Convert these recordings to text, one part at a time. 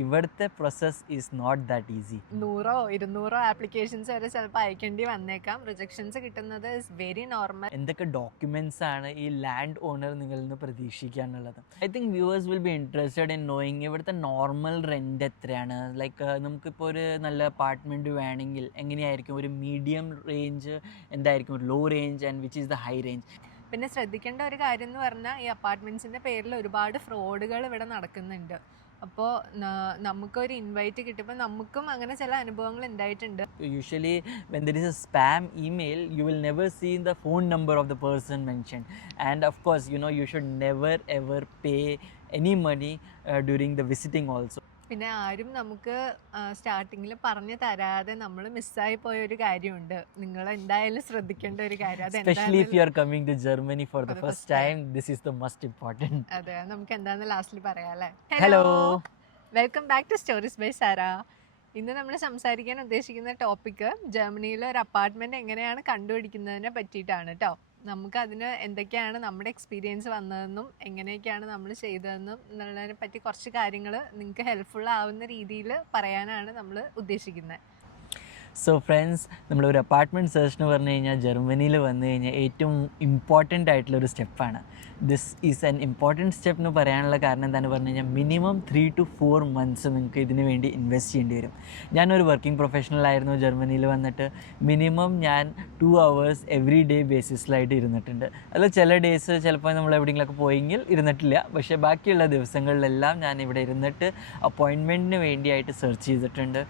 ഇവിടുത്തെ process is not that easy. 100-200 applications വരെ ചിലപ്പോൾ അയക്കേണ്ടി വന്നേക്കാം. റിജക്ഷൻസ് കിട്ടുന്നത് ഇസ് വെരി നോർമൽ. എന്തൊക്കെ ഡോക്യുമെന്റ്സ് ആണ് ഈ ലാൻഡ് ഓണർ നിങ്ങളിൽ നിന്ന് പ്രതീക്ഷിക്കാനുള്ളത്? I think viewers will be interested in knowing ഇവിടുത്തെ നോർമൽ റെൻ്റ് എത്രയാണ്. ലൈക്ക് നമുക്കിപ്പോൾ ഒരു നല്ല അപ്പാർട്ട്മെൻറ്റ് വേണമെങ്കിൽ എങ്ങനെയായിരിക്കും, ഒരു മീഡിയം റേഞ്ച് എന്തായിരിക്കും, ഒരു low range and which is the high range. പിന്നെ ശ്രദ്ധിക്കേണ്ട ഒരു കാര്യം എന്ന് പറഞ്ഞാൽ ഈ അപ്പാർട്ട്മെൻറ്റ്സിൻ്റെ പേരിൽ ഒരുപാട് ഫ്രോഡുകൾ ഇവിടെ നടക്കുന്നുണ്ട്. അപ്പോൾ നമുക്കൊരു ഇൻവൈറ്റ് കിട്ടിയപ്പോൾ നമുക്കും അങ്ങനെ ചില അനുഭവങ്ങൾ ഉണ്ടായിട്ടുണ്ട്. Usually when there is a spam email, you will never see the phone number of the person mentioned, and of course you should never ever pay any money during the visiting also. പിന്നെ ആരും നമുക്ക് സ്റ്റാർട്ടിങ്ങിൽ പറഞ്ഞു തരാതെ നമ്മൾ മിസ്സായി പോയ ഒരു കാര്യമുണ്ട്. നിങ്ങൾ എന്തായാലും ശ്രദ്ധിക്കേണ്ട ഒരു കാര്യം. Especially if you are coming to Germany for the first time, this is the most important. അതെ, നമുക്ക് എന്താണെന്ന് ലാസ്റ്റിൽ പറയാം അല്ലേ. Hello, welcome back to stories by Sara. ഇന്ന് നമ്മൾ സംസാരിക്കാൻ ഉദ്ദേശിക്കുന്ന ടോപ്പിക്ക് ജർമ്മനിയിലെ ഒരു അപ്പാർട്ട്മെൻറ്റ് എങ്ങനെയാണ് കണ്ടുപിടിക്കുന്നതിനെ പറ്റിയിട്ടാണ് കേട്ടോ. നമുക്കതിന് എന്തൊക്കെയാണ് നമ്മുടെ എക്സ്പീരിയൻസ് വന്നതെന്നും എങ്ങനെയൊക്കെയാണ് നമ്മൾ ചെയ്തതെന്നും എന്നുള്ളതിനെ പറ്റി കുറച്ച് കാര്യങ്ങൾ നിങ്ങൾക്ക് ഹെൽപ്ഫുൾ ആവുന്ന രീതിയിൽ പറയാനാണ് നമ്മൾ ഉദ്ദേശിക്കുന്നത്. സോ ഫ്രണ്ട്സ്, നമ്മളൊരു അപ്പാർട്ട്മെൻറ്റ് സെർച്ച് എന്ന് പറഞ്ഞു കഴിഞ്ഞാൽ ജർമ്മനിയിൽ വന്നു കഴിഞ്ഞാൽ ഏറ്റവും ഇമ്പോർട്ടൻ്റ് ആയിട്ടുള്ളൊരു സ്റ്റെപ്പാണ്. This is an important step എന്ന് പറയാനുള്ള കാരണം എന്താണെന്ന് പറഞ്ഞു കഴിഞ്ഞാൽ മിനിമം 3 to 4 months നിങ്ങൾക്ക് ഇതിന് വേണ്ടി ഇൻവെസ്റ്റ് ചെയ്യേണ്ടി വരും. ഞാനൊരു വർക്കിംഗ് പ്രൊഫഷണൽ ആയിരുന്നു. ജർമ്മനിയിൽ വന്നിട്ട് മിനിമം ഞാൻ 2 hours എവറി ഡേ ബേസിസിലായിട്ട് ഇരുന്നിട്ടുണ്ട്. അതിൽ ചില ഡേയ്സ് ചിലപ്പോൾ നമ്മൾ എവിടെയെങ്കിലുമൊക്കെ പോയെങ്കിൽ ഇരുന്നിട്ടില്ല. പക്ഷേ ബാക്കിയുള്ള ദിവസങ്ങളിലെല്ലാം ഞാൻ ഇവിടെ ഇരുന്നിട്ട് അപ്പോയിൻമെൻറ്റിന് വേണ്ടിയായിട്ട് സെർച്ച് ചെയ്തിട്ടുണ്ട്.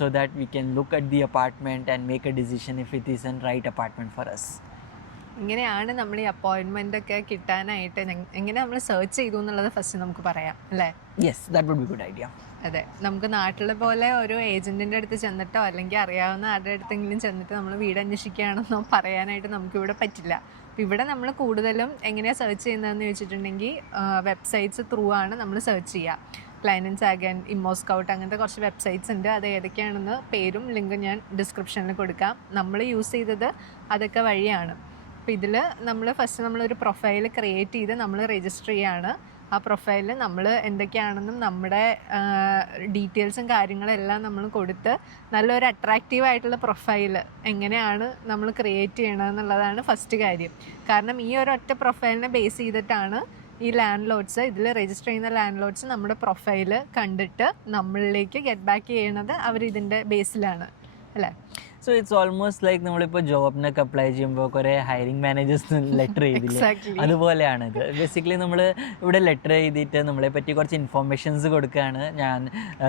So that we can look at the apartment and make a decision if it is a right apartment for us. ഇങ്ങനെയാണ് നമ്മൾ ഈ അപ്പോയിൻമെൻ്റ് ഒക്കെ കിട്ടാനായിട്ട് എങ്ങനെ നമ്മൾ സെർച്ച് ചെയ്തു എന്നുള്ളത് ഫസ്റ്റ് നമുക്ക് പറയാം അല്ലേ. Yes, that would be a good idea. അതെ, നമുക്ക് നാട്ടിലെ പോലെ ഒരു ഏജൻറ്റിൻ്റെ അടുത്ത് ചെന്നിട്ടോ അല്ലെങ്കിൽ അറിയാവുന്ന ആരുടെ അടുത്തെങ്കിലും ചെന്നിട്ട് നമ്മൾ വീട് അന്വേഷിക്കുകയാണെന്നോ പറയാനായിട്ട് നമുക്കിവിടെ പറ്റില്ല. അപ്പോൾ ഇവിടെ നമ്മൾ കൂടുതലും എങ്ങനെയാണ് സെർച്ച് ചെയ്യുന്നതെന്ന് ചോദിച്ചിട്ടുണ്ടെങ്കിൽ വെബ്സൈറ്റ്സ് ത്രൂ ആണ് നമ്മൾ സെർച്ച് ചെയ്യുക. ക്ലൈനൻസാഗൻ, ഇമ്മോസ്കൗട്ട്, അങ്ങനത്തെ കുറച്ച് വെബ്സൈറ്റ്സ് ഉണ്ട്. അത് ഏതൊക്കെയാണെന്ന് പേരും ലിങ്കും ഞാൻ ഡിസ്ക്രിപ്ഷനിൽ കൊടുക്കാം. നമ്മൾ യൂസ് ചെയ്തത് അതൊക്കെ വഴിയാണ്. അപ്പോൾ ഇതിൽ നമ്മൾ ഫസ്റ്റ് നമ്മളൊരു പ്രൊഫൈൽ ക്രിയേറ്റ് ചെയ്ത് നമ്മൾ രജിസ്റ്റർ ചെയ്യുകയാണ്. ആ പ്രൊഫൈലിൽ നമ്മൾ എന്തൊക്കെയാണെന്നും നമ്മുടെ ഡീറ്റെയിൽസും കാര്യങ്ങളെല്ലാം നമ്മൾ കൊടുത്ത് നല്ലൊരു അട്രാക്റ്റീവായിട്ടുള്ള പ്രൊഫൈൽ എങ്ങനെയാണ് നമ്മൾ ക്രിയേറ്റ് ചെയ്യണമെന്നുള്ളതാണ് ഫസ്റ്റ് കാര്യം. കാരണം ഈ ഒരു ഒറ്റ പ്രൊഫൈലിനെ ബേസ് ചെയ്തിട്ടാണ് ഈ ലാൻഡ് ലോഡ്സ്, ഇതിൽ രജിസ്റ്റർ ചെയ്യുന്ന ലാൻഡ് ലോഡ്സ് നമ്മുടെ പ്രൊഫൈൽ കണ്ടിട്ട് നമ്മളിലേക്ക് ഗെറ്റ് ബാക്ക് ചെയ്യണത് അവർ ഇതിൻ്റെ ബേസിലാണ് അല്ലേ. സോ ഇറ്റ്സ് ഓൾമോസ്റ്റ് ലൈക്ക് നമ്മളിപ്പോൾ ജോബിനൊക്കെ അപ്ലൈ ചെയ്യുമ്പോൾ കുറേ ഹൈറിംഗ് മാനേജേഴ്സ് ലെറ്റർ ചെയ്തില്ലേ, അതുപോലെയാണിത്. ബേസിക്കലി നമ്മൾ ഇവിടെ ലെറ്റർ ചെയ്തിട്ട് നമ്മളെ പറ്റി കുറച്ച് ഇൻഫോർമേഷൻസ് കൊടുക്കുകയാണ്. ഞാൻ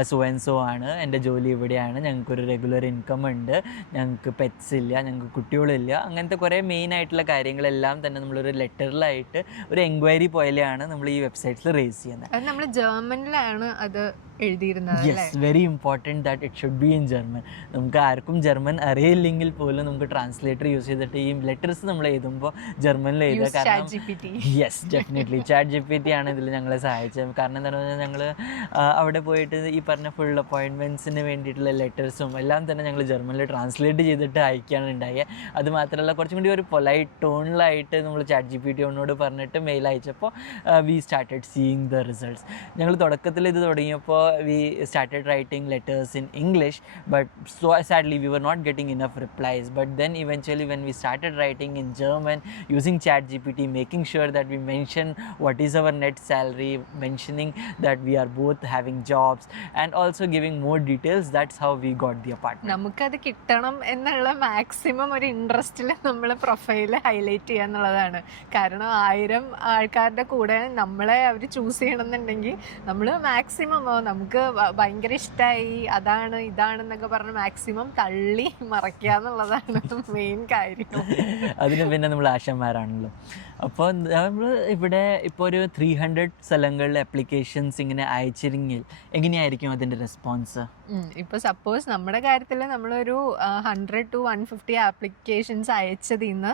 സോ ആൻഡ് സോ ആണ്, എൻ്റെ ജോലി ഇവിടെയാണ്, ഞങ്ങൾക്കൊരു റെഗുലർ ഇൻകം ഉണ്ട്, ഞങ്ങൾക്ക് പെറ്റ്സ് ഇല്ല, ഞങ്ങൾക്ക് കുട്ടികളില്ല, അങ്ങനത്തെ കുറേ മെയിൻ ആയിട്ടുള്ള കാര്യങ്ങളെല്ലാം തന്നെ നമ്മളൊരു ലെറ്ററിലായിട്ട് ഒരു എൻക്വയറി പോലെയാണ് നമ്മൾ ഈ വെബ്സൈറ്റ്സിൽ റേസ് ചെയ്യുന്നത്. അത് നമ്മൾ ജർമ്മനിലാണ് അത് എഴുതിയിരുന്നത്. Yes, very important that it should be in German. നമുക്ക് ആർക്കും ജർമ്മൻ അറിയില്ലെങ്കിൽ പോലും നമുക്ക് ട്രാൻസ്ലേറ്റർ യൂസ് ചെയ്തിട്ട് ഈ ലെറ്റേഴ്സ് നമ്മൾ എഴുതുമ്പോൾ ജർമ്മനിൽ എഴുതുക. കാരണം യെസ്, ഡെഫിനറ്റ്ലി ചാറ്റ് GPT ആണ് ഇതിൽ ഞങ്ങളെ സഹായിച്ചത്. കാരണം എന്താണെന്ന് പറഞ്ഞാൽ ഞങ്ങൾ അവിടെ പോയിട്ട് ഈ പറഞ്ഞ ഫുൾ അപ്പോയിൻമെൻറ്റ്സിന് വേണ്ടിയിട്ടുള്ള ലെറ്റേഴ്സും എല്ലാം തന്നെ ഞങ്ങൾ ജർമ്മനിൽ ട്രാൻസ്ലേറ്റ് ചെയ്തിട്ട് അയക്കുകയാണ് ഉണ്ടായത്. അത് മാത്രമല്ല കുറച്ചും കൂടി ഒരു പൊലൈറ്റ് ടോണിലായിട്ട് നമ്മൾ ചാറ്റ് GPT ഒന്നോട് പറഞ്ഞിട്ട് മെയിൽ അയച്ചപ്പോൾ we started seeing the results. ഞങ്ങൾ തുടക്കത്തിൽ ഇത് തുടങ്ങിയപ്പോൾ we started writing letters in English, but so sadly we were not getting enough replies. But then eventually when we started writing in German using ChatGPT, making sure that we mention what is our net salary, mentioning that we are both having jobs, and also giving more details, that's how we got the apartment. നമുക്കത് കിട്ടണം എന്നുള്ള maximum ഒരു ഇൻട്രസ്റ്റിൽ നമ്മൾ profile highlight ചെയ്യുക എന്നുള്ളതാണ്. കാരണം 1000 ആൾക്കാരുടെ കൂടെ നമ്മളെ അവർ ചൂസ് ചെയ്യണമെന്നുണ്ടെങ്കിൽ നമ്മൾ മാക്സിമം നമുക്ക് ഭയങ്കര ഇഷ്ടമായി അതാണ് ഇതാണെന്നൊക്കെ പറഞ്ഞ് മാക്സിമം തള്ളി മറയ്ക്കുക എന്നുള്ളതാണ് മെയിൻ കാര്യം. അതിന് പിന്നെ നമ്മൾ ആശന്മാരാണല്ലോ. അപ്പോൾ നമ്മൾ ഇവിടെ ഇപ്പോൾ ഒരു 300 സ്ഥലങ്ങളിൽ അപ്ലിക്കേഷൻസ് ഇങ്ങനെ അയച്ചിരുന്നെങ്കിൽ എങ്ങനെയായിരിക്കും അതിൻ്റെ റെസ്പോൺസ്? ഇപ്പോൾ സപ്പോസ് നമ്മുടെ കാര്യത്തിൽ നമ്മളൊരു 100 to 150 ആപ്ലിക്കേഷൻസ് അയച്ചതിൽ നിന്ന്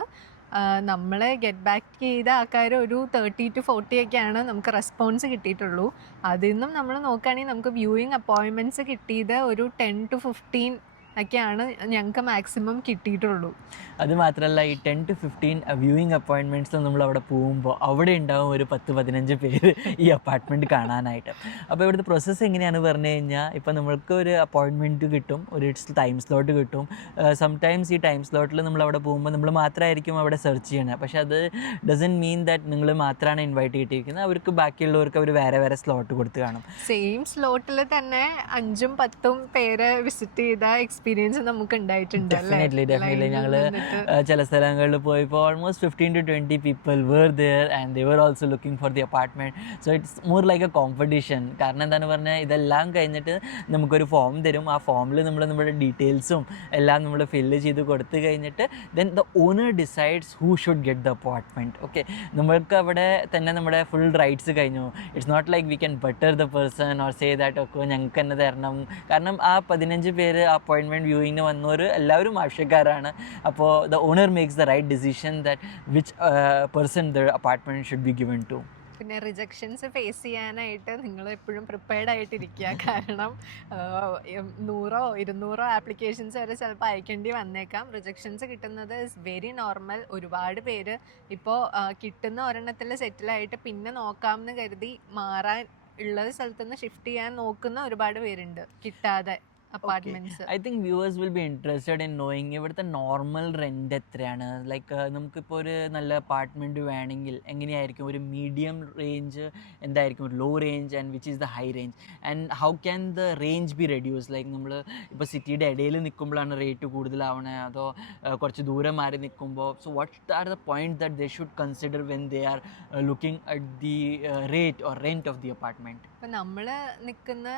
നമ്മളെ ഗെറ്റ് ബാക്ക് ചെയ്ത ആൾക്കാർ ഒരു 30 to 40 ഒക്കെയാണ് നമുക്ക് റെസ്പോൺസ് കിട്ടിയിട്ടുള്ളൂ. അതിൽ നിന്നും നമ്മൾ നോക്കുകയാണെങ്കിൽ നമുക്ക് വ്യൂയിങ് അപ്പോയിൻമെൻറ്റ്സ് കിട്ടിയത് ഒരു 10 to 15 ഒക്കെയാണ് ഞങ്ങൾക്ക് മാക്സിമം കിട്ടിയിട്ടുള്ളൂ. അത് മാത്രമല്ല ഈ 10 to 15 വ്യൂയിങ് അപ്പോയിൻമെൻറ്റ്സ് നമ്മൾ അവിടെ പോകുമ്പോൾ അവിടെ ഉണ്ടാവും ഒരു 10-15 പേര് ഈ അപ്പാർട്ട്മെൻറ്റ് കാണാനായിട്ട്. അപ്പോൾ ഇവിടുത്തെ പ്രോസസ്സ് എങ്ങനെയാണ് പറഞ്ഞു കഴിഞ്ഞാൽ, ഇപ്പോൾ നമ്മൾക്ക് ഒരു അപ്പോയിൻമെൻറ്റ് കിട്ടും, ഒരു ടൈം സ്ലോട്ട് കിട്ടും. സംടൈംസ് ഈ ടൈം സ്ലോട്ടിൽ നമ്മൾ അവിടെ പോകുമ്പോൾ നമ്മൾ മാത്രമായിരിക്കും അവിടെ സെർച്ച് ചെയ്യണത്. പക്ഷേ അത് ഡസൻ മീൻ ദാറ്റ് നിങ്ങൾ മാത്രമാണ് ഇൻവൈറ്റ് ചെയ്തിരിക്കുന്നത്. അവർക്ക് ബാക്കിയുള്ളവർക്ക് അവർ വേറെ വേറെ സ്ലോട്ട് കൊടുത്ത് കാണും. സെയിം സ്ലോട്ടിൽ തന്നെ 5-10 പേര് വിസിറ്റ് ചെയ്ത എക്സ്പീരിയൻസ് നമുക്ക് ഉണ്ടായിട്ടുണ്ട്. ഡെഫിനറ്റ്ലി ഞങ്ങൾ ചില സ്ഥലങ്ങളിൽ പോയപ്പോൾ almost 15 to 20 people were there and they were also looking for the apartment. So it's more like a competition. കാരണം എന്താണെന്ന് പറഞ്ഞാൽ ഇതെല്ലാം കഴിഞ്ഞിട്ട് നമുക്കൊരു ഫോം തരും. ആ ഫോമിൽ നമ്മൾ നമ്മുടെ ഡീറ്റെയിൽസും എല്ലാം നമ്മൾ ഫില്ല് ചെയ്ത് കൊടുത്തു കഴിഞ്ഞിട്ട് then the owner decides who should get the apartment. Okay, നമ്മൾക്ക് അവിടെ തന്നെ നമ്മുടെ ഫുൾ റൈറ്റ്സ് കഴിഞ്ഞു. It's not like we can butter the person or say that ഒക്കെ ഞങ്ങൾക്ക് തന്നെ തരണം. കാരണം ആ 15 പേര് അപ്പോയിൻമെൻറ്റ് വ്യൂയിങ്ങിന് വന്നവർ എല്ലാവരും ആവശ്യക്കാരാണ്. അപ്പോൾ the owner makes the right decision that which person the apartment should be given to. പിന്നെ റിജക്ഷൻസ് ഫേസ് ചെയ്യാനായിട്ട് നിങ്ങൾ എപ്പോഴും പ്രിപ്പയർഡ് ആയിട്ടിരിക്കുക. കാരണം 100-200 ആപ്ലിക്കേഷൻസ് വരെ ചിലപ്പോൾ അയക്കേണ്ടി വന്നേക്കാം. റിജക്ഷൻസ് കിട്ടുന്നത് ഇസ് വെരി നോർമൽ. ഒരുപാട് പേര് ഇപ്പോൾ കിട്ടുന്ന ഒരെണ്ണത്തിൽ സെറ്റിലായിട്ട് പിന്നെ നോക്കാമെന്ന് കരുതി മാറാൻ ഉള്ള സ്ഥലത്തുനിന്ന് ഷിഫ്റ്റ് ചെയ്യാൻ നോക്കുന്ന ഒരുപാട് പേരുണ്ട് കിട്ടാതെ apartments. I think viewers will be interested in knowing ഇവിടുത്തെ നോർമൽ റെൻ്റ് എത്രയാണ്. ലൈക്ക് നമുക്കിപ്പോൾ ഒരു നല്ല അപ്പാർട്ട്മെൻറ്റ് വേണമെങ്കിൽ എങ്ങനെയായിരിക്കും, ഒരു മീഡിയം റേഞ്ച് എന്തായിരിക്കും, ഒരു low range and which is the high range, and how can the range be reduce. Like നമ്മൾ ഇപ്പോൾ സിറ്റിയുടെ ഇടയിൽ നിൽക്കുമ്പോഴാണ് റേറ്റ് കൂടുതലാവണേ, അതോ കുറച്ച് ദൂരം മാറി നിൽക്കുമ്പോൾ. So what are the points that they should consider when they are looking at the rate or rent of the apartment? ഇപ്പം നമ്മൾ നിൽക്കുന്ന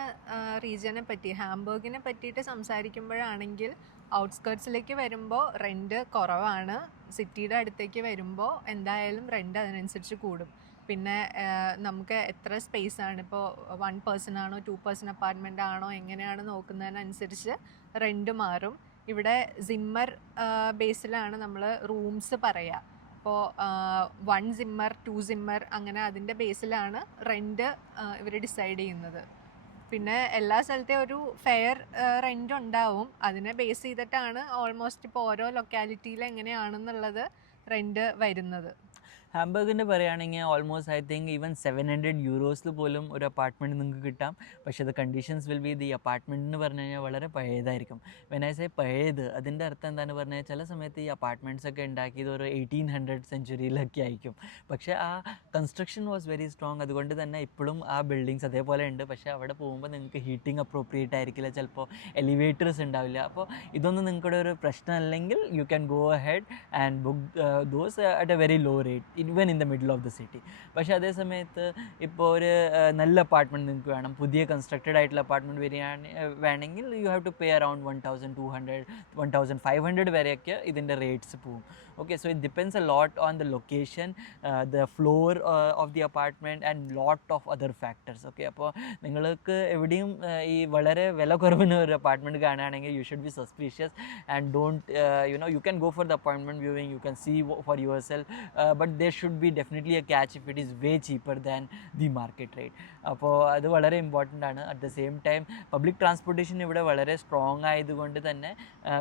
റീജിയനെ പറ്റി, ഹാംബർഗിനെ പറ്റിയിട്ട് സംസാരിക്കുമ്പോഴാണെങ്കിൽ ഔട്ട്സ്കേർട്സിലേക്ക് വരുമ്പോൾ റെൻറ്റ് കുറവാണ്. സിറ്റിയുടെ അടുത്തേക്ക് വരുമ്പോൾ എന്തായാലും റെൻറ്റ് അതിനനുസരിച്ച് കൂടും. പിന്നെ നമുക്ക് എത്ര സ്പേസ് ആണ്, ഇപ്പോൾ 1 person ആണോ 2 person അപ്പാർട്ട്മെൻ്റ് ആണോ എങ്ങനെയാണ് നോക്കുന്നതിനനുസരിച്ച് റെൻറ്റ് മാറും. ഇവിടെ സിമ്മർ ബേസിലാണ് നമ്മൾ റൂംസ് പറയുക. ഇപ്പോൾ 1 സിമ്മർ 2 സിമ്മർ അങ്ങനെ അതിൻ്റെ ബേസിലാണ് റെൻറ്റ് ഇവർ ഡിസൈഡ് ചെയ്യുന്നത്. പിന്നെ എല്ലാ സ്ഥലത്തെയും ഒരു ഫെയർ റെൻ്റ് ഉണ്ടാവും. അതിനെ ബേസ് ചെയ്തിട്ടാണ് ഓൾമോസ്റ്റ് ഇപ്പോൾ ഓരോ ലൊക്കാലിറ്റിയിൽ എങ്ങനെയാണെന്നുള്ളത് റെൻറ്റ് വരുന്നത്. ഹാംബർഗിൻ്റെ പറയുകയാണെങ്കിൽ almost I think even 700 euros പോലും ഒരു അപ്പാർട്ട്മെൻറ്റ് നിങ്ങൾക്ക് കിട്ടാം. പക്ഷേ the conditions will be the apartment എന്ന് പറഞ്ഞു കഴിഞ്ഞാൽ വളരെ പഴയതായിരിക്കും. വെൻ ഐ സേ പഴയത്, അതിൻ്റെ അർത്ഥം എന്താണെന്ന് പറഞ്ഞാൽ ചില സമയത്ത് ഈ അപ്പാർട്ട്മെൻറ്റ്സ് ഒക്കെ ഉണ്ടാക്കിയത് ഒരു 1800 സെഞ്ച്വറിയിലൊക്കെ ആയിരിക്കും. പക്ഷേ ആ കൺസ്ട്രക്ഷൻ വാസ് വെരി സ്ട്രോങ്. അതുകൊണ്ട് തന്നെ ഇപ്പോഴും ആ ബിൽഡിങ്സ് അതേപോലെ ഉണ്ട്. പക്ഷേ അവിടെ പോകുമ്പോൾ നിങ്ങൾക്ക് ഹീറ്റിംഗ് അപ്രോപ്രിയേറ്റ് ആയിരിക്കില്ല, ചിലപ്പോൾ എലിവേറ്റേഴ്സ് ഉണ്ടാവില്ല. അപ്പോൾ ഇതൊന്നും നിങ്ങളുടെ ഒരു പ്രശ്നമല്ലെങ്കിൽ you can go ahead and book those at a very low rate even in the middle of the city. പക്ഷേ അതേ സമയത്ത് ഇപ്പോൾ ഒരു നല്ല അപ്പാർട്ട്മെൻറ്റ് നിങ്ങൾക്ക് വേണം, പുതിയ കൺസ്ട്രക്റ്റഡ് ആയിട്ടുള്ള അപ്പാർട്ട്മെൻറ്റ് വേണമെങ്കിൽ you have to pay around 1200-1500 വരെയൊക്കെ ഇതിൻ്റെ റേറ്റ്സ് പോവും. Okay, so it depends a lot on the location, the floor of the apartment and lot of other factors. Okay, അപ്പോൾ നിങ്ങൾക്ക് എവിടെയും ഈ വളരെ വില കുറവിന് ഒരു അപ്പാർട്ട്മെൻറ്റ് കാണുകയാണെങ്കിൽ you should be suspicious and don't you can go for the appointment viewing, you can see for yourself, but there should be definitely a catch if it is way cheaper than the market rate. അപ്പോൾ അത് വളരെ important ആണ്. At the same time public transportation ഇവിടെ വളരെ strong ആയതുകൊണ്ട് തന്നെ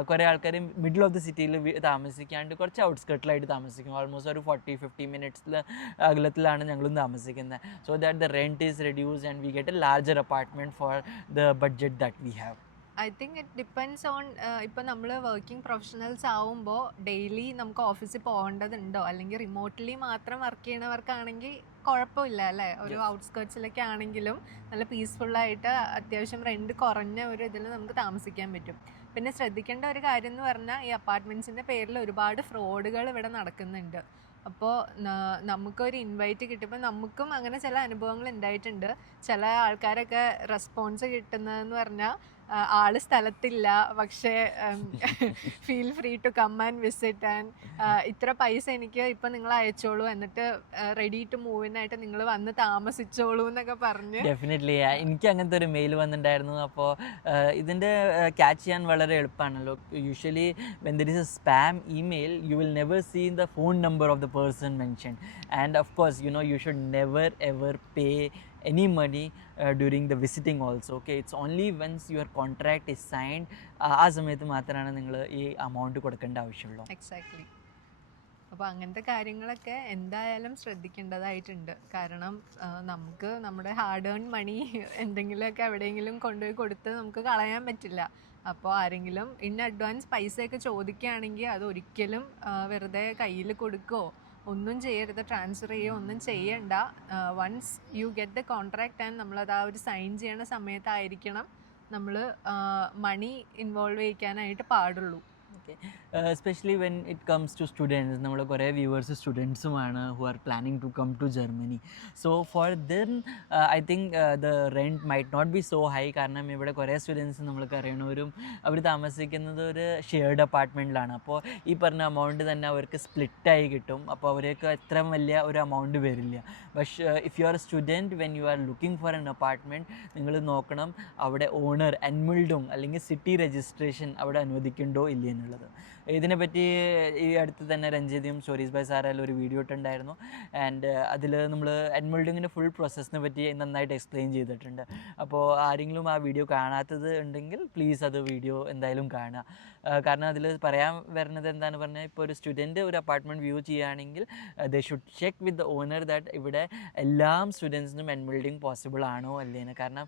കുറേ ആൾക്കാർ മിഡിൽ ഓഫ് ദി സിറ്റിയിൽ താമസിക്കാണ്ട് കുറച്ച് ഔട്ട്സ്കർട്ടിലായിട്ട് താമസിക്കും. ഓൾമോസ്റ്റ് ഒരു 40-50 minutes അകലത്തിലാണ് ഞങ്ങളും താമസിക്കുന്നത്. So that the rent is reduce and we get A larger apartment for the budget that we have. I think it depends on, ഇപ്പോൾ നമ്മൾ വർക്കിംഗ് പ്രൊഫഷണൽസ് ആവുമ്പോൾ ഡെയിലി നമുക്ക് ഓഫീസിൽ പോകേണ്ടതുണ്ടോ, അല്ലെങ്കിൽ റിമോട്ട്ലി മാത്രം വർക്ക് ചെയ്യണവർക്കാണെങ്കിൽ കുഴപ്പമില്ല അല്ലേ. ഒരു ഔട്ട്സ്കേർട്സിലൊക്കെ ആണെങ്കിലും നല്ല പീസ്ഫുള്ളായിട്ട് അത്യാവശ്യം റെൻറ്റ് കുറഞ്ഞ ഒരു ഇതിൽ നമുക്ക് താമസിക്കാൻ പറ്റും. പിന്നെ ശ്രദ്ധിക്കേണ്ട ഒരു കാര്യം എന്ന് പറഞ്ഞാൽ ഈ അപ്പാർട്ട്മെൻറ്റ്സിൻ്റെ പേരിൽ ഒരുപാട് ഫ്രോഡുകൾ ഇവിടെ നടക്കുന്നുണ്ട്. അപ്പോൾ നമുക്കൊരു ഇൻവൈറ്റ് കിട്ടുമ്പോൾ നമുക്കും അങ്ങനെ ചില അനുഭവങ്ങൾ ഉണ്ടായിട്ടുണ്ട്. ചില ആൾക്കാരൊക്കെ റെസ്പോൺസ് കിട്ടുന്നതെന്ന് പറഞ്ഞാൽ ആള് സ്ഥലത്തില്ല, പക്ഷേ feel free to come and visit and ഇത്ര പൈസ എനിക്ക് ഇപ്പം നിങ്ങൾ അയച്ചോളൂ, എന്നിട്ട് റെഡി ടു മൂവിനായിട്ട് നിങ്ങൾ വന്ന് താമസിച്ചോളൂ എന്നൊക്കെ പറഞ്ഞ്. ഡെഫിനറ്റ്ലി എനിക്ക് അങ്ങനത്തെ ഒരു മെയിൽ വന്നിട്ടുണ്ടായിരുന്നു. അപ്പോൾ ഇതിൻ്റെ ക്യാച്ച് ചെയ്യാൻ വളരെ എളുപ്പമാണല്ലോ. Usually when there is a spam email you will never see the phone number of the person mention, and of course you should never ever pay any money during the visiting also. Okay, it's only once your contract is signed ആ സമയത്ത് മാത്രമാണ് നിങ്ങൾ ഈ amount കൊടുക്കേണ്ട ആവശ്യമുള്ളൂ. Exactly. അപ്പോൾ അങ്ങനത്തെ കാര്യങ്ങളൊക്കെ എന്തായാലും ശ്രദ്ധിക്കേണ്ടതായിട്ടുണ്ട്. കാരണം നമുക്ക് നമ്മുടെ ഹാർഡ് ഏൺ മണി എന്തെങ്കിലുമൊക്കെ എവിടെയെങ്കിലും കൊണ്ടുപോയി കൊടുത്ത് നമുക്ക് കളയാൻ പറ്റില്ല. അപ്പോൾ ആരെങ്കിലും ഇൻ അഡ്വാൻസ് പൈസയൊക്കെ ചോദിക്കുകയാണെങ്കിൽ അത് ഒരിക്കലും വെറുതെ കയ്യിൽ കൊടുക്കുകയോ ഒന്നും ചെയ്യരുത്, ട്രാൻസ്ഫർ ചെയ്യുകയോ ഒന്നും ചെയ്യണ്ട. Once you get the contract and നമ്മളത് ആ ഒരു സൈൻ ചെയ്യണ സമയത്തായിരിക്കണം നമ്മൾ മണി ഇൻവോൾവ് ചെയ്യിക്കാനായിട്ട് പാടുള്ളൂ. Okay. Especially when it comes to students, നമ്മൾ കുറേ viewers സ്റ്റുഡൻസുമാണ് who are planning to come to Germany. So for them I think the rent might not be so high. കാരണം ഇവിടെ കുറേ സ്റ്റുഡൻസ് നമ്മൾക്ക് അറിയണവരും അവർ താമസിക്കുന്നത് ഒരു ഷെയർഡ് അപ്പാർട്ട്മെൻറ്റിലാണ്. അപ്പോൾ ഈ പറഞ്ഞ എമൗണ്ട് തന്നെ അവർക്ക് സ്പ്ലിറ്റായി കിട്ടും. അപ്പോൾ അവർക്ക് അത്ര വലിയ ഒരു എമൗണ്ട് വരില്ല. പക്ഷേ if you R A student when you are looking for N apartment, നിങ്ങൾ നോക്കണം അവിടെ ഓണർ എൻമിൽഡും അല്ലെങ്കിൽ സിറ്റി രജിസ്ട്രേഷൻ അവിടെ അനുവദിക്കുന്നുണ്ടോ ഇല്ല എന്നുള്ളത്. ഇതിനെപ്പറ്റി ഈ അടുത്ത് തന്നെ രഞ്ജിതിയും സ്റ്റോറീസ് ബൈ സാറെല്ലാം ഒരു വീഡിയോ ഇട്ടുണ്ടായിരുന്നു. ആൻഡ് അതിൽ നമ്മൾ എൻമിൽഡിങ്ങിൻ്റെ ഫുൾ പ്രോസസ്സിനെ പറ്റി നന്നായിട്ട് എക്സ്പ്ലെയിൻ ചെയ്തിട്ടുണ്ട്. അപ്പോൾ ആരെങ്കിലും ആ വീഡിയോ കാണാത്തത് ഉണ്ടെങ്കിൽ പ്ലീസ് അത് വീഡിയോ എന്തായാലും കാണുക. കാരണം അതിൽ പറയാൻ വരുന്നത് എന്താണെന്ന് പറഞ്ഞാൽ, ഇപ്പോൾ ഒരു സ്റ്റുഡൻറ്റ് ഒരു അപ്പാർട്ട്മെൻറ്റ് വ്യൂ ചെയ്യുകയാണെങ്കിൽ they should check with the owner that ഇവിടെ എല്ലാ സ്റ്റുഡൻസിനും എൻമിൽഡിങ് പോസിബിൾ ആണോ അല്ലേന്ന്. കാരണം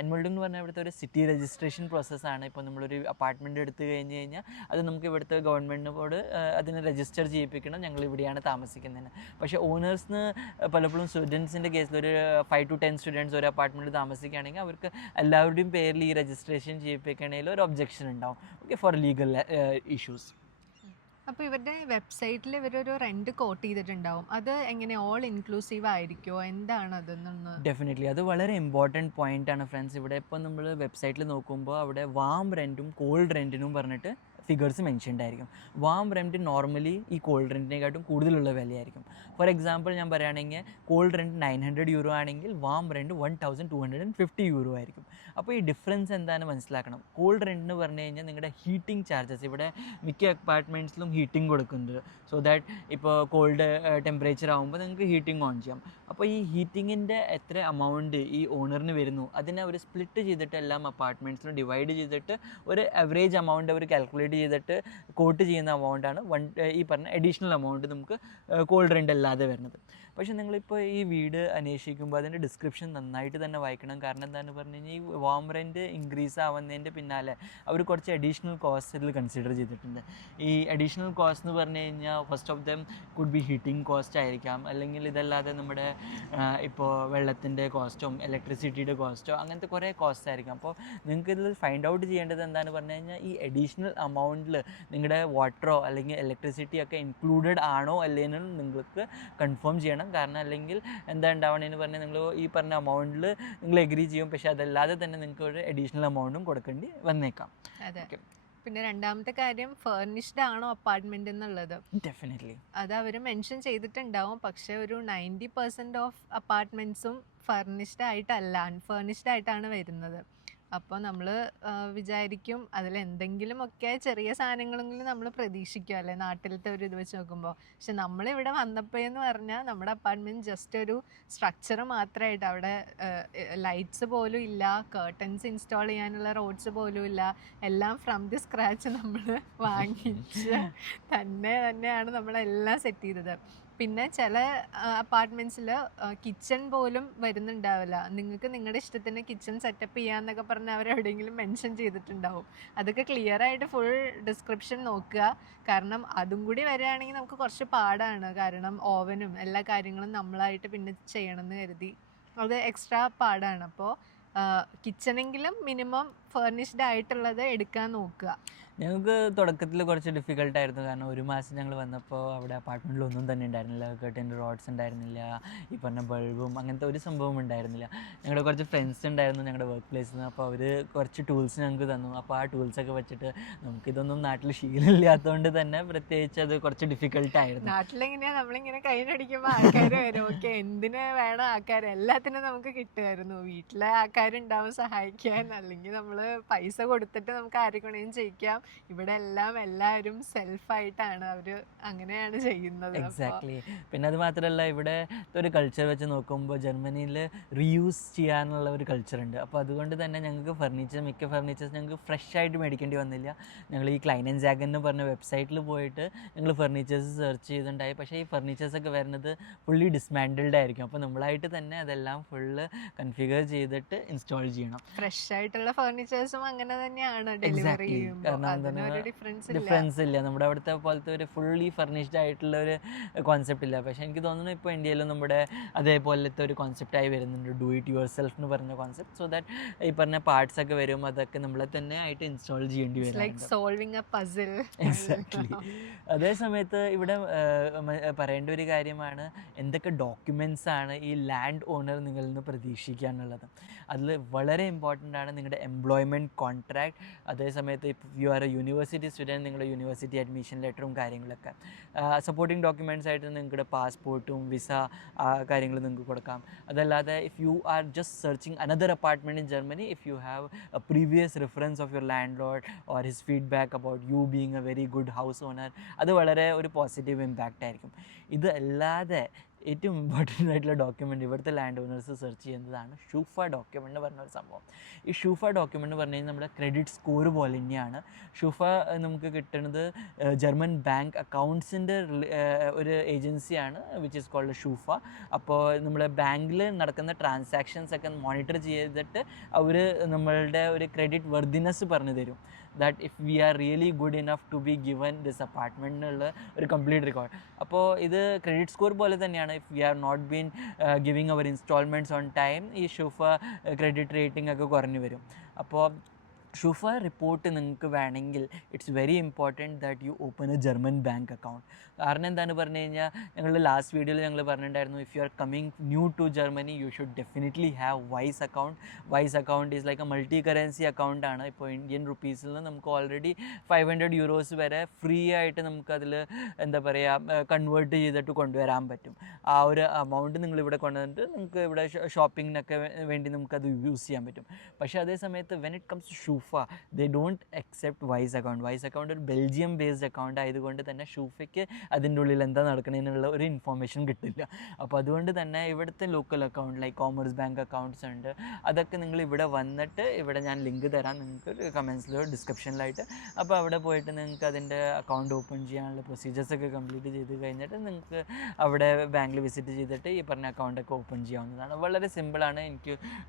എൻമിൽഡിംഗ് എന്ന് പറഞ്ഞാൽ ഇവിടുത്തെ ഒരു സിറ്റി രജിസ്ട്രേഷൻ പ്രോസസ്സാണ്. ഇപ്പോൾ നമ്മളൊരു അപ്പാർട്ട്മെൻറ്റ് എടുത്തു കഴിഞ്ഞ് കഴിഞ്ഞാൽ അത് നമുക്ക് ഇവിടുത്തെ ഗവൺമെൻറ്റിനോട് അതിന് രജിസ്റ്റർ ചെയ്യിപ്പിക്കണം, ഞങ്ങൾ ഇവിടെയാണ് താമസിക്കുന്നതിന്. പക്ഷേ ഓണേഴ്സിന് പലപ്പോഴും സ്റ്റുഡൻസിൻ്റെ കേസിൽ ഒരു 5 to 10 സ്റ്റുഡൻസ് ഒരു അപ്പാർട്ട്മെൻറ്റ് താമസിക്കുകയാണെങ്കിൽ അവർക്ക് എല്ലാവരുടെയും പേരിൽ ഈ രജിസ്ട്രേഷൻ ചെയ്യിപ്പിക്കണമെങ്കിൽ ഒരു ഒബ്ജെക്ഷൻ ഉണ്ടാവും. Okay, for legal issues. അപ്പോൾ ഇവരുടെ വെബ്സൈറ്റിൽ ഇവരൊരു റെൻറ്റ് കോട്ട് ചെയ്തിട്ടുണ്ടാവും. അത് എങ്ങനെ ഓൾ ഇൻക്ലൂസീവ് ആയിരിക്കുമോ, എന്താണ് അതെന്നൊന്ന്? ഡെഫിനറ്റ്ലി അത് വളരെ ഇമ്പോർട്ടൻറ്റ് പോയിൻ്റാണ് ഫ്രണ്ട്സ്. ഇവിടെ ഇപ്പോൾ നമ്മൾ വെബ്സൈറ്റിൽ നോക്കുമ്പോൾ അവിടെ വാം റെൻറ്റും കോൾഡ് റെൻറ്റിനും പറഞ്ഞിട്ട് ഫിഗേഴ്സ് മെൻഷൻഡ് ആയിരിക്കും. വാം റെൻറ്റ് നോർമലി ഈ കോൾഡ് റെൻറ്റിനെക്കാട്ടും കൂടുതലുള്ള വിലയായിരിക്കും. ഫോർ എക്സാമ്പിൾ ഞാൻ പറയുകയാണെങ്കിൽ കോൾഡ് റെൻറ്റ് 900 euro ആണെങ്കിൽ വാം റെൻറ്റ് 1250 euro ആയിരിക്കും. അപ്പോൾ ഈ ഡിഫറൻസ് എന്താണെന്ന് മനസ്സിലാക്കണം. കോൾഡ് റെൻറ്റിന് പറഞ്ഞു കഴിഞ്ഞാൽ നിങ്ങളുടെ ഹീറ്റിംഗ് ചാർജസ്, ഇവിടെ മിക്ക അപ്പാർട്ട്മെൻറ്റ്സിലും ഹീറ്റിംഗ് കൊടുക്കുന്നുണ്ട്. സോ ദാറ്റ് ഇപ്പോൾ കോൾഡ് ടെമ്പറേച്ചർ ആകുമ്പോൾ നിങ്ങൾക്ക് ഹീറ്റിംഗ് ഓൺ ചെയ്യാം. അപ്പോൾ ഈ ഹീറ്റിങ്ങിൻ്റെ എത്ര എമൗണ്ട് ഈ ഓണറിന് വരുന്നു അതിനെ അവർ സ്പ്ലിറ്റ് ചെയ്തിട്ട് എല്ലാം അപ്പാർട്ട്മെൻറ്റ്സിലും ഡിവൈഡ് ചെയ്തിട്ട് ഒരു അവറേജ് എമൗണ്ട് അവർ കാൽക്കുലേറ്റ് ചെയ്തിട്ട് കോട്ട് ചെയ്യുന്ന എമൗണ്ടാണ് ഈ പറഞ്ഞ അഡീഷണൽ എമൗണ്ട് നമുക്ക് കോൾഡ് റെൻ്റ് അല്ലാതെ വരുന്നത്. പക്ഷേ നിങ്ങളിപ്പോൾ ഈ വീട് അന്വേഷിക്കുമ്പോൾ അതിൻ്റെ ഡിസ്ക്രിപ്ഷൻ നന്നായിട്ട് തന്നെ വായിക്കണം. കാരണം എന്താണെന്ന് പറഞ്ഞു കഴിഞ്ഞാൽ ഈ വാം റെൻറ്റ് ഇൻക്രീസ് ആവുന്നതിൻ്റെ പിന്നാലെ അവർ കുറച്ച് അഡീഷണൽ കോസ്റ്റ് ഇതിൽ കൺസിഡർ ചെയ്തിട്ടുണ്ട്. ഈ അഡീഷണൽ കോസ്റ്റ് എന്ന് പറഞ്ഞു കഴിഞ്ഞാൽ first of them could be heating cost ആയിരിക്കാം, അല്ലെങ്കിൽ ഇതല്ലാതെ നമ്മുടെ ഇപ്പോൾ വെള്ളത്തിൻ്റെ കോസ്റ്റോ ഇലക്ട്രിസിറ്റിയുടെ കോസ്റ്റോ അങ്ങനത്തെ കുറേ കോസ്റ്റ് ആയിരിക്കും. അപ്പോൾ നിങ്ങൾക്ക് ഇതിൽ ഫൈൻഡ് ഔട്ട് ചെയ്യേണ്ടത് എന്താണെന്ന് പറഞ്ഞു കഴിഞ്ഞാൽ ഈ അഡീഷണൽ എമൗണ്ടിൽ നിങ്ങളുടെ വാട്ടറോ അല്ലെങ്കിൽ ഇലക്ട്രിസിറ്റി ഒക്കെ ഇൻക്ലൂഡഡ് ആണോ അല്ലേന്ന് നിങ്ങൾക്ക് കൺഫേം ചെയ്യണം. കാരണം അല്ലെങ്കിൽ എന്താ ഉണ്ടാവണമെന്ന് പറഞ്ഞാൽ നിങ്ങൾ ഈ പറഞ്ഞ എമൗണ്ടിൽ നിങ്ങൾ എഗ്രി ചെയ്യും, പക്ഷേ അതല്ലാതെ തന്നെ നിങ്ങൾക്ക് ഒരു അഡീഷണൽ എമൗണ്ടും കൊടുക്കേണ്ടി വന്നേക്കാം. അതെ. പിന്നെ രണ്ടാമത്തെ കാര്യം, ഫർണിഷ്ഡ് ആണോ അപ്പാർട്ട്മെന്റ് എന്നുള്ളത്. ഡെഫിനറ്റ്ലി അത് അവർ മെൻഷൻ ചെയ്തിട്ടുണ്ടാവും. പക്ഷെ ഒരു 90% ഓഫ് അപ്പാർട്ട്മെന്റ്സും ഫർണിഷ്ഡ് ആയിട്ടല്ല, അൺഫർണിഷ്ഡ് ആയിട്ടാണ് വരുന്നത്. അപ്പോൾ നമ്മൾ വിചാരിക്കും അതിലെന്തെങ്കിലുമൊക്കെ ചെറിയ സാധനങ്ങളെങ്കിലും നമ്മൾ പ്രതീക്ഷിക്കും അല്ലേ, നാട്ടിലത്തെ ഒരു ഇത് വെച്ച് നോക്കുമ്പോൾ. പക്ഷെ നമ്മളിവിടെ വന്നപ്പോഴെന്ന് പറഞ്ഞാൽ നമ്മുടെ അപ്പാർട്ട്മെൻറ്റ് ജസ്റ്റ് ഒരു സ്ട്രക്ചർ മാത്രമായിട്ട്, അവിടെ ലൈറ്റ്സ് പോലും ഇല്ല, കർട്ടൻസ് ഇൻസ്റ്റാൾ ചെയ്യാനുള്ള റോഡ്സ് പോലും ഇല്ല. എല്ലാം ഫ്രം ദി സ്ക്രാച്ച് നമ്മൾ വാങ്ങിച്ച് തന്നെയാണ് നമ്മളെല്ലാം സെറ്റ് ചെയ്തത്. പിന്നെ ചില അപ്പാർട്ട്മെൻറ്റ്സിൽ കിച്ചൺ പോലും വരുന്നുണ്ടാവില്ല. നിങ്ങൾക്ക് നിങ്ങളുടെ ഇഷ്ടത്തിന് കിച്ചൺ സെറ്റപ്പ് ചെയ്യാമെന്നൊക്കെ പറഞ്ഞ് അവരെവിടെയെങ്കിലും മെൻഷൻ ചെയ്തിട്ടുണ്ടാവും. അതൊക്കെ ക്ലിയർ ആയിട്ട് ഫുൾ ഡിസ്ക്രിപ്ഷൻ നോക്കുക. കാരണം അതും കൂടി വരികയാണെങ്കിൽ നമുക്ക് കുറച്ച് പാടാണ്. കാരണം ഓവനും എല്ലാ കാര്യങ്ങളും നമ്മളായിട്ട് പിന്നെ ചെയ്യണമെന്ന് കരുതി അത് എക്സ്ട്രാ പാടാണ്. അപ്പോൾ കിച്ചണെങ്കിലും മിനിമം ഫർണിഷ്ഡ് ആയിട്ടുള്ളത് എടുക്കാൻ നോക്കുക. ഞങ്ങൾക്ക് തുടക്കത്തിൽ കുറച്ച് ഡിഫിക്കൽട്ടായിരുന്നു. കാരണം ഒരു മാസം ഞങ്ങൾ വന്നപ്പോൾ അവിടെ അപ്പാർട്ട്മെൻറ്റിൽ ഒന്നും തന്നെ ഉണ്ടായിരുന്നില്ല. കർട്ടൻ റോഡ്സ് ഉണ്ടായിരുന്നില്ല, ഈ പറഞ്ഞ ബൾബും അങ്ങനത്തെ ഒരു സംഭവം ഉണ്ടായിരുന്നില്ല. ഞങ്ങളുടെ കുറച്ച് ഫ്രണ്ട്സ് ഉണ്ടായിരുന്നു ഞങ്ങളുടെ വർക്ക് പ്ലേസിൽ നിന്ന്. അപ്പോൾ അവർ കുറച്ച് ടൂൾസ് ഞങ്ങൾക്ക് തന്നു. അപ്പോൾ ആ ടൂൾസൊക്കെ വെച്ചിട്ട് നമുക്കിതൊന്നും നാട്ടിൽ ശീലമില്ലാത്തതുകൊണ്ട് തന്നെ പ്രത്യേകിച്ച് അത് കുറച്ച് ഡിഫിക്കൽട്ടായിരുന്നു. നാട്ടിലെങ്ങനെയാണ് നമ്മളിങ്ങനെ കൈനടിക്കുമ്പോൾ ആൾക്കാർ വരും, ഓക്കെ എന്തിന് വേണം ആൾക്കാർ, എല്ലാത്തിനും നമുക്ക് കിട്ടുമായിരുന്നു. വീട്ടിലെ ആൾക്കാരുണ്ടാവും സഹായിക്കാൻ, അല്ലെങ്കിൽ നമ്മൾ പൈസ കൊടുത്തിട്ട് നമുക്ക് ആരെക്കൊണ്ടേലും ചെയ്യിക്കാം. ഇവിടെ എല്ലാം എല്ലാവരും സെൽഫായിട്ടാണ് അവർ അങ്ങനെയാണ് ചെയ്യുന്നത്. എക്സാക്ട്ലി. പിന്നെ അത് മാത്രമല്ല ഇവിടെ ഒരു കൾച്ചർ വെച്ച് നോക്കുമ്പോൾ ജർമ്മനിയിൽ റീയൂസ് ചെയ്യാനുള്ള ഒരു കൾച്ചർ ഉണ്ട്. അപ്പോൾ അതുകൊണ്ട് തന്നെ ഞങ്ങൾക്ക് മിക്ക ഫർണിച്ചേഴ്സ് ഞങ്ങൾക്ക് ഫ്രഷ് ആയിട്ട് മേടിക്കേണ്ടി വന്നില്ല. ഞങ്ങൾ ഈ ക്ലൈൻ ആൻഡ് സാഗൻ എന്ന് പറഞ്ഞ വെബ്സൈറ്റിൽ പോയിട്ട് ഞങ്ങൾ ഫർണിച്ചേഴ്സ് സെർച്ച് ചെയ്തിട്ടുണ്ടായി. പക്ഷേ ഈ ഫർണിച്ചേഴ്സൊക്കെ വരുന്നത് ഫുള്ളി ഡിസ്മാൻഡിൽഡ് ആയിരിക്കും. അപ്പോൾ നമ്മളായിട്ട് തന്നെ അതെല്ലാം ഫുള്ള് കൺഫിഗർ ചെയ്തിട്ട് ഇൻസ്റ്റാൾ ചെയ്യണം. ഫ്രഷ് ആയിട്ടുള്ള ഫർണിച്ചേഴ്സും അങ്ങനെ തന്നെയാണ് ഡെലിവറി ചെയ്യുമ്പോൾ ഡിഫറൻസ് ഇല്ല. നമ്മുടെ അവിടുത്തെ പോലത്തെ ഒരു ഫുള്ളി ഫർണിഷ്ഡ് ആയിട്ടുള്ള ഒരു കോൺസെപ്റ്റ് ഇല്ല. പക്ഷേ എനിക്ക് തോന്നുന്നു ഇപ്പോൾ ഇന്ത്യയിലും നമ്മുടെ അതേപോലത്തെ ഒരു കോൺസെപ്റ്റായി വരുന്നുണ്ട്, ഡു ഇറ്റ് യുവർ സെൽഫ് എന്ന് പറഞ്ഞ കോൺസെപ്റ്റ്. സോ ദാറ്റ് ഈ പറഞ്ഞ പാർട്സ് ഒക്കെ വരും, അതൊക്കെ നമ്മളെ തന്നെ ആയിട്ട് ഇൻസ്റ്റാൾ ചെയ്യേണ്ടി വരും. എക്സാക്ട്ലി. അതേ സമയത്ത് ഇവിടെ പറയേണ്ട ഒരു കാര്യമാണ് എന്തൊക്കെ ഡോക്യുമെൻറ്റ്സ് ആണ് ഈ ലാൻഡ് ഓണർ നിങ്ങളിൽ നിന്ന് പ്രതീക്ഷിക്കുക എന്നുള്ളത്. അതിൽ വളരെ ഇമ്പോർട്ടൻ്റ് ആണ് നിങ്ങളുടെ എംപ്ലോയ്മെൻറ്റ് കോൺട്രാക്ട്. അതേ സമയത്ത് if you R A university student നിങ്ങളുടെ യൂണിവേഴ്സിറ്റി അഡ്മിഷൻ ലെറ്ററും കാര്യങ്ങളൊക്കെ. സപ്പോർട്ടിംഗ് ഡോക്യുമെൻറ്റ്സ് ആയിട്ട് നിങ്ങളുടെ പാസ്പോർട്ടും വിസ കാര്യങ്ങൾ നിങ്ങൾക്ക് കൊടുക്കാം. അതല്ലാതെ if you are just searching another apartment in Germany, if you have a previous reference of your landlord or his feedback about you being a very good house owner, അത് വളരെ ഒരു positive impact ആയിരിക്കും. ഇത് അല്ലാതെ ഏറ്റവും important ആയിട്ടുള്ള document ഇവിടുത്തെ land owners search ചെയ്യുന്നതാണ് ഷൂഫ ഡോക്യുമെൻ്റ് എന്ന് പറഞ്ഞൊരു സംഭവം. ഈ ഷൂഫ ഡോക്യുമെൻ്റ് എന്ന് പറഞ്ഞു കഴിഞ്ഞാൽ നമ്മുടെ ക്രെഡിറ്റ് സ്കോർ പോലെ തന്നെയാണ്. ഷൂഫ നമുക്ക് കിട്ടുന്നത് ജർമ്മൻ ബാങ്ക് അക്കൗണ്ട്സിൻ്റെ ഒരു ഏജൻസിയാണ് വിച്ച് ഈസ് കോൾഡ് ഷൂഫ. അപ്പോൾ നമ്മുടെ ബാങ്കിൽ നടക്കുന്ന ട്രാൻസാക്ഷൻസ് ഒക്കെ മോണിറ്റർ ചെയ്തിട്ട് അവർ നമ്മളുടെ ഒരു ക്രെഡിറ്റ് വർത്തിനെസ് പറഞ്ഞു തരും. That if we are really good enough to be given this apartment എന്നുള്ള ഒരു കംപ്ലീറ്റ് റെക്കോർഡ്. അപ്പോൾ ഇത് ക്രെഡിറ്റ് സ്കോർ പോലെ തന്നെയാണ്. If we are not been giving our installments on time, ഈ ഷൂഫ ക്രെഡിറ്റ് റേറ്റിംഗ് ഒക്കെ കുറഞ്ഞു വരും. അപ്പോൾ ഷൂഫ റിപ്പോർട്ട് നിങ്ങൾക്ക് വേണമെങ്കിൽ it's very important that you open a German bank account. കാരണം എന്താണെന്ന് പറഞ്ഞു കഴിഞ്ഞാൽ ഞങ്ങളുടെ ലാസ്റ്റ് വീഡിയോയിൽ ഞങ്ങൾ പറഞ്ഞിട്ടുണ്ടായിരുന്നു, if you are coming new to Germany you should definitely have Wise account. Wise account is like a multi currency account ആണ്. ഇപ്പോൾ ഇന്ത്യൻ റുപ്പീസിൽ നിന്ന് നമുക്ക് ഓൾറെഡി 500 euros വരെ ഫ്രീ ആയിട്ട് നമുക്കതിൽ എന്താ പറയുക കൺവേർട്ട് ചെയ്തിട്ട് കൊണ്ടുവരാൻ പറ്റും. ആ ഒരു എമൗണ്ട് നിങ്ങളിവിടെ കൊണ്ടുവന്നിട്ട് നിങ്ങൾക്ക് ഇവിടെ ഷോപ്പിങ്ങിനൊക്കെ വേണ്ടി നമുക്കത് യൂസ് ചെയ്യാൻ പറ്റും. പക്ഷേ അതേ സമയത്ത് when it comes to Schufa they don't accept Wise account. Wise account ഒരു ബെൽജിയം ബേസ്ഡ് അക്കൗണ്ട് ആയതുകൊണ്ട് തന്നെ ഷൂഫയ്ക്ക് അതിൻ്റെ ഉള്ളിൽ എന്താ നടക്കണതിനുള്ള ഒരു ഇൻഫോർമേഷൻ കിട്ടില്ല. അപ്പോൾ അതുകൊണ്ട് തന്നെ ഇവിടുത്തെ local account like commerce bank accounts ഉണ്ട്. അതൊക്കെ നിങ്ങൾ ഇവിടെ വന്നിട്ട്, ഇവിടെ ഞാൻ ലിങ്ക് തരാം നിങ്ങൾക്ക് കമൻസിലോ ഡിസ്ക്രിപ്ഷനിലായിട്ട്. അപ്പോൾ അവിടെ പോയിട്ട് നിങ്ങൾക്ക് അതിൻ്റെ അക്കൗണ്ട് ഓപ്പൺ ചെയ്യാനുള്ള പ്രൊസീജിയേഴ്സൊക്കെ കംപ്ലീറ്റ് ചെയ്ത് കഴിഞ്ഞിട്ട് നിങ്ങൾക്ക് അവിടെ ബാങ്കിൽ വിസിറ്റ് ചെയ്തിട്ട് ഈ പറഞ്ഞ അക്കൗണ്ടൊക്കെ ഓപ്പൺ ചെയ്യാവുന്നതാണ്. വളരെ സിമ്പിളാണ്.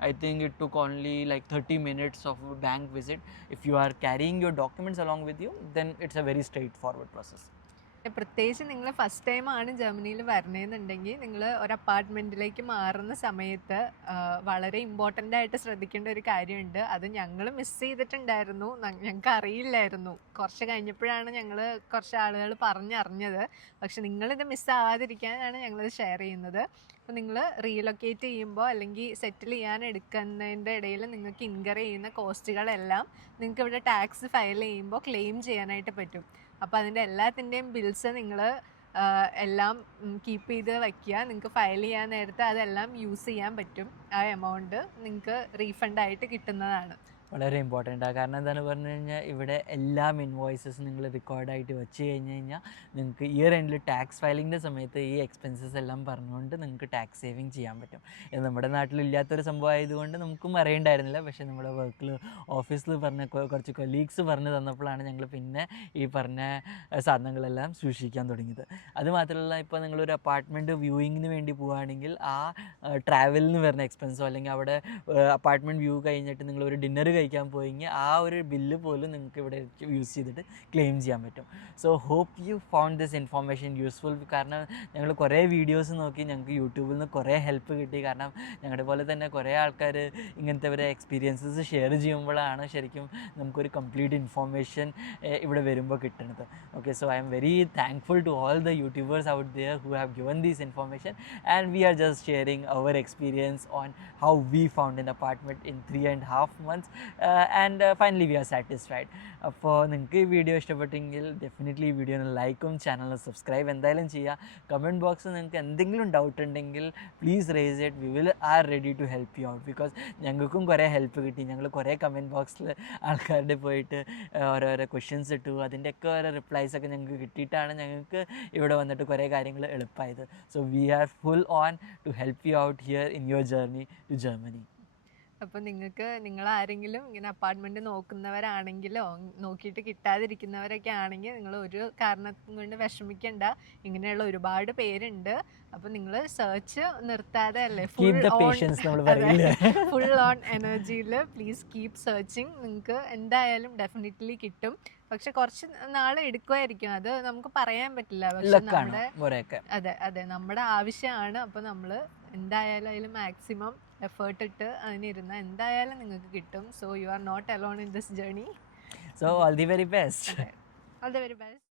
I think it took only like 30 minutes of bank visit. If you are carrying your documents along with you, then it's a very straightforward process. പ്രത്യേകിച്ച് നിങ്ങൾ ഫസ്റ്റ് ടൈമാണ് ജർമ്മനിയിൽ വരണേന്നുണ്ടെങ്കിൽ നിങ്ങൾ ഒരു അപ്പാർട്ട്മെൻറ്റിലേക്ക് മാറുന്ന സമയത്ത് വളരെ ഇമ്പോർട്ടൻ്റ് ആയിട്ട് ശ്രദ്ധിക്കേണ്ട ഒരു കാര്യമുണ്ട്. അത് ഞങ്ങൾ മിസ് ചെയ്തിട്ടുണ്ടായിരുന്നു, ഞങ്ങൾക്ക് അറിയില്ലായിരുന്നു. കുറച്ച് കഴിഞ്ഞപ്പോഴാണ് ഞങ്ങൾ കുറച്ച് ആളുകൾ പറഞ്ഞറിഞ്ഞത്. പക്ഷെ നിങ്ങളിത് മിസ്സാവാതിരിക്കാനാണ് ഞങ്ങളിത് ഷെയർ ചെയ്യുന്നത്. അപ്പോൾ നിങ്ങൾ റീലൊക്കേറ്റ് ചെയ്യുമ്പോൾ അല്ലെങ്കിൽ സെറ്റിൽ ചെയ്യാൻ എടുക്കുന്നതിൻ്റെ ഇടയിൽ നിങ്ങൾക്ക് ഇൻകർ ചെയ്യുന്ന കോസ്റ്റുകളെല്ലാം നിങ്ങൾക്ക് ഇവിടെ ടാക്സ് ഫയൽ ചെയ്യുമ്പോൾ ക്ലെയിം ചെയ്യാനായിട്ട് പറ്റും. അപ്പോൾ അതിൻ്റെ എല്ലാത്തിൻ്റെയും ബിൽസ് നിങ്ങൾ എല്ലാം കീപ്പ് ചെയ്ത് വയ്ക്കുക. നിങ്ങൾക്ക് ഫയൽ ചെയ്യാൻ നേരത്തെ അതെല്ലാം യൂസ് ചെയ്യാൻ പറ്റും. ആ എമൗണ്ട് നിങ്ങൾക്ക് റീഫണ്ടായിട്ട് കിട്ടുന്നതാണ്. വളരെ ഇമ്പോർട്ടൻ്റ് ആണ്. കാരണം എന്താണെന്ന് പറഞ്ഞു കഴിഞ്ഞാൽ ഇവിടെ എല്ലാം ഇൻവോയ്സസ് നിങ്ങൾ റെക്കോർഡായിട്ട് വെച്ച് കഴിഞ്ഞ് കഴിഞ്ഞാൽ നിങ്ങൾക്ക് ഇയർ എൻഡിൽ ടാക്സ് ഫയലിങ്ങിൻ്റെ സമയത്ത് ഈ എക്സ്പെൻസസ് എല്ലാം പറഞ്ഞുകൊണ്ട് നിങ്ങൾക്ക് ടാക്സ് സേവിങ് ചെയ്യാൻ പറ്റും. ഇത് നമ്മുടെ നാട്ടിലില്ലാത്തൊരു സംഭവം ആയതുകൊണ്ട് നമുക്കും അറിയണ്ടായിരുന്നില്ല. പക്ഷേ നമ്മുടെ വർക്കിൽ ഓഫീസിൽ പറഞ്ഞ കുറച്ച് കൊലീഗ്സ് പറഞ്ഞു തന്നപ്പോഴാണ് ഞങ്ങൾ പിന്നെ ഈ പറഞ്ഞ സാധനങ്ങളെല്ലാം സൂക്ഷിക്കാൻ തുടങ്ങിയത്. അതുമാത്രമല്ല, ഇപ്പോൾ നിങ്ങളൊരു അപ്പാർട്ട്മെൻറ്റ് വ്യൂയിങ്ങിന് വേണ്ടി പോവുകയാണെങ്കിൽ ആ ട്രാവലിന് വരുന്ന എക്സ്പെൻസോ അല്ലെങ്കിൽ അവിടെ അപ്പാർട്ട്മെൻറ്റ് വ്യൂ കഴിഞ്ഞിട്ട് നിങ്ങളൊരു ഡിന്നർ കഴിക്കാൻ പോയെങ്കിൽ ആ ഒരു ബില്ല് പോലും നിങ്ങൾക്ക് ഇവിടെ യൂസ് ചെയ്തിട്ട് ക്ലെയിം ചെയ്യാൻ പറ്റും. So hope you found this information useful. കാരണം ഞങ്ങൾ കുറേ വീഡിയോസ് നോക്കി, ഞങ്ങൾക്ക് യൂട്യൂബിൽ നിന്ന് കുറേ ഹെൽപ്പ് കിട്ടി. കാരണം ഞങ്ങളുടെ പോലെ തന്നെ കുറേ ആൾക്കാർ ഇങ്ങനത്തെ ഒരു എക്സ്പീരിയൻസസ് ഷെയർ ചെയ്യുമ്പോഴാണ് ശരിക്കും നമുക്കൊരു കംപ്ലീറ്റ് ഇൻഫോർമേഷൻ ഇവിടെ വരുമ്പോൾ കിട്ടുന്നത്. Okay, so I'm very thankful to all the YouTubers out there who have given these information and we are just sharing our experience on how we found an apartment in 3.5 months. And finally we are satisfied. അപ്പോൾ നിങ്ങൾക്ക് ഈ video ഇഷ്ടപ്പെട്ടെങ്കിൽ definitely ഈ വീഡിയോന് ലൈക്കും ചാനലിന് subscribe എന്തായാലും ചെയ്യുക. Comment ബോക്സിൽ നിങ്ങൾക്ക് എന്തെങ്കിലും ഡൗട്ട് ഉണ്ടെങ്കിൽ please raise it. We will are ready to help you out. Because ഞങ്ങൾക്കും കുറേ ഹെൽപ്പ് കിട്ടി. ഞങ്ങൾ കുറേ കമൻറ്റ് ബോക്സിൽ ആൾക്കാരുടെ പോയിട്ട് ഓരോരോ ക്വസ്റ്റ്യൻസ് ഇട്ടു. അതിൻ്റെയൊക്കെ ഓരോ റിപ്ലൈസൊക്കെ ഞങ്ങൾക്ക് കിട്ടിയിട്ടാണ് ഞങ്ങൾക്ക് ഇവിടെ വന്നിട്ട് കുറേ കാര്യങ്ങൾ എളുപ്പമായത്. So we are full on to help you out here in your journey to Germany. അപ്പോൾ നിങ്ങളാരെങ്കിലും ഇങ്ങനെ അപ്പാർട്ട്മെൻറ്റ് നോക്കുന്നവരാണെങ്കിലോ നോക്കിയിട്ട് കിട്ടാതിരിക്കുന്നവരൊക്കെ ആണെങ്കിൽ നിങ്ങൾ ഒരു കാരണത്തും കൊണ്ട് വിഷമിക്കണ്ട. ഇങ്ങനെയുള്ള ഒരുപാട് പേരുണ്ട്. അപ്പോൾ നിങ്ങൾ സെർച്ച് നിർത്താതെ അല്ലേ ഫുൾ ഓൺ എനർജിയിൽ പ്ലീസ് കീപ് സെർച്ചിങ്. നിങ്ങൾക്ക് എന്തായാലും ഡെഫിനറ്റ്ലി കിട്ടും. പക്ഷെ കുറച്ച് നാൾ എടുക്കുമായിരിക്കും, അത് നമുക്ക് പറയാൻ പറ്റില്ല. പക്ഷെ അതെ നമ്മുടെ ആവശ്യമാണ്. അപ്പോൾ നമ്മൾ എന്തായാലും അതിൽ മാക്സിമം എഫേർട്ട് ഇട്ട് അതിനിരുന്നാൽ എന്തായാലും നിങ്ങൾക്ക് കിട്ടും. So you are not alone in this journey. So all the very best. All the very best.